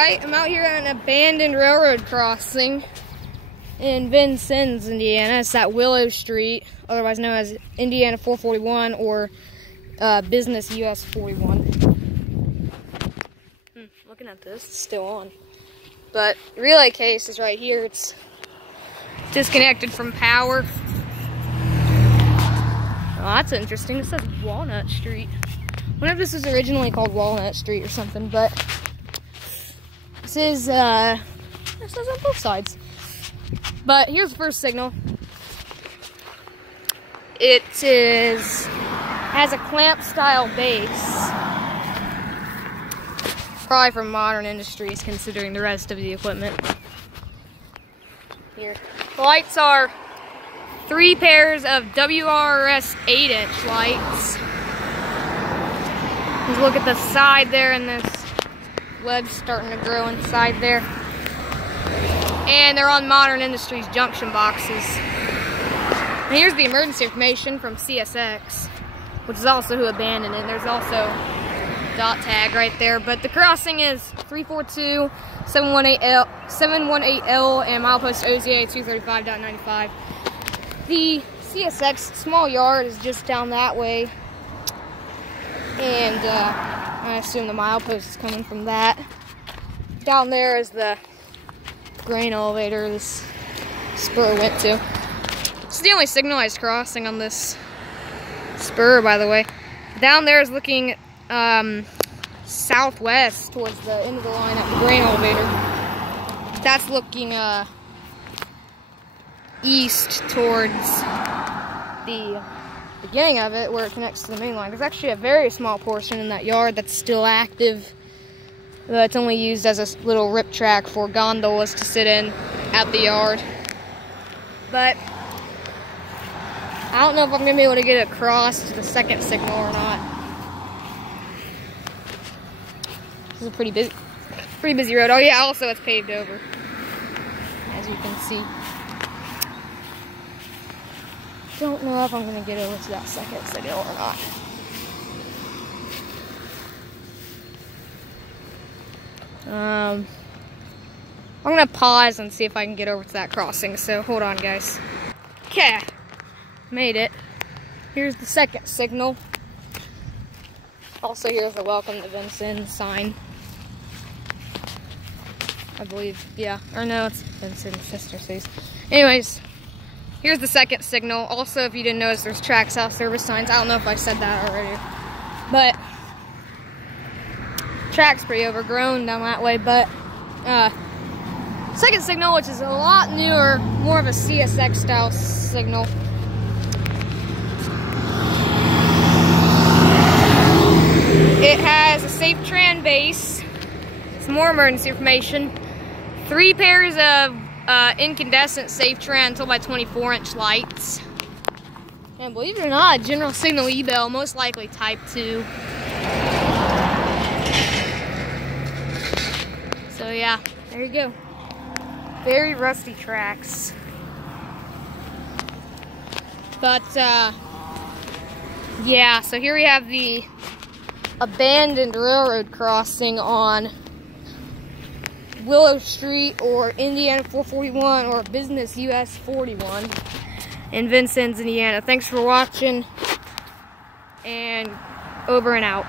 Alright, I'm out here on an abandoned railroad crossing in Vincennes, Indiana. It's at Willow Street, otherwise known as IN-441 or Business US-41. Looking at this, it's still on. But the relay case is right here. It's disconnected from power. Oh, that's interesting. It says Walnut Street. I wonder if this was originally called Walnut Street or something, but this is, it says on both sides. But here's the first signal. It has a clamp style base. Probably from Modern Industries, considering the rest of the equipment. Here. The lights are 3 pairs of WRS 8-inch lights. Just look at the side there, and this web's starting to grow inside there. And they're on Modern Industries junction boxes. And here's the emergency information from CSX, which is also who abandoned it. There's also dot tag right there. But the crossing is 342 718L and milepost OZA 235.95. The CSX small yard is just down that way. And I assume the milepost is coming from that. Down there is the grain elevator this spur went to. It's the only signalized crossing on this spur, by the way. Down there is looking southwest towards the end of the line at the grain elevator. That's looking east towards the beginning of it where it connects to the main line. There's actually a very small portion in that yard that's still active. It's only used as a little rip track for gondolas to sit in at the yard. But I don't know if I'm going to be able to get across to the second signal or not. This is a pretty busy road. Oh yeah, also it's paved over, as you can see. Don't know if I'm going to get over to that second signal or not. I'm going to pause and see if I can get over to that crossing, so hold on, guys. Okay, made it. Here's the second signal. Also, here's the Welcome to Vincennes sign. I believe, yeah. Or no, it's Vincennes sister cities. Anyways, here's the second signal. Also, if you didn't notice, there's track south service signs. I don't know if I said that already. But track's pretty overgrown down that way. But second signal, which is a lot newer, more of a CSX style signal. It has a safe tran base. Some more emergency information. 3 pairs of incandescent safe tran 12x24-inch lights. And believe it or not, general signal e-bell, most likely type 2. So yeah, there you go. Very rusty tracks. But yeah, so here we have the abandoned railroad crossing on Willow Street or IN-441 or Business US-41 in Vincennes, Indiana. Thanks for watching, and over and out.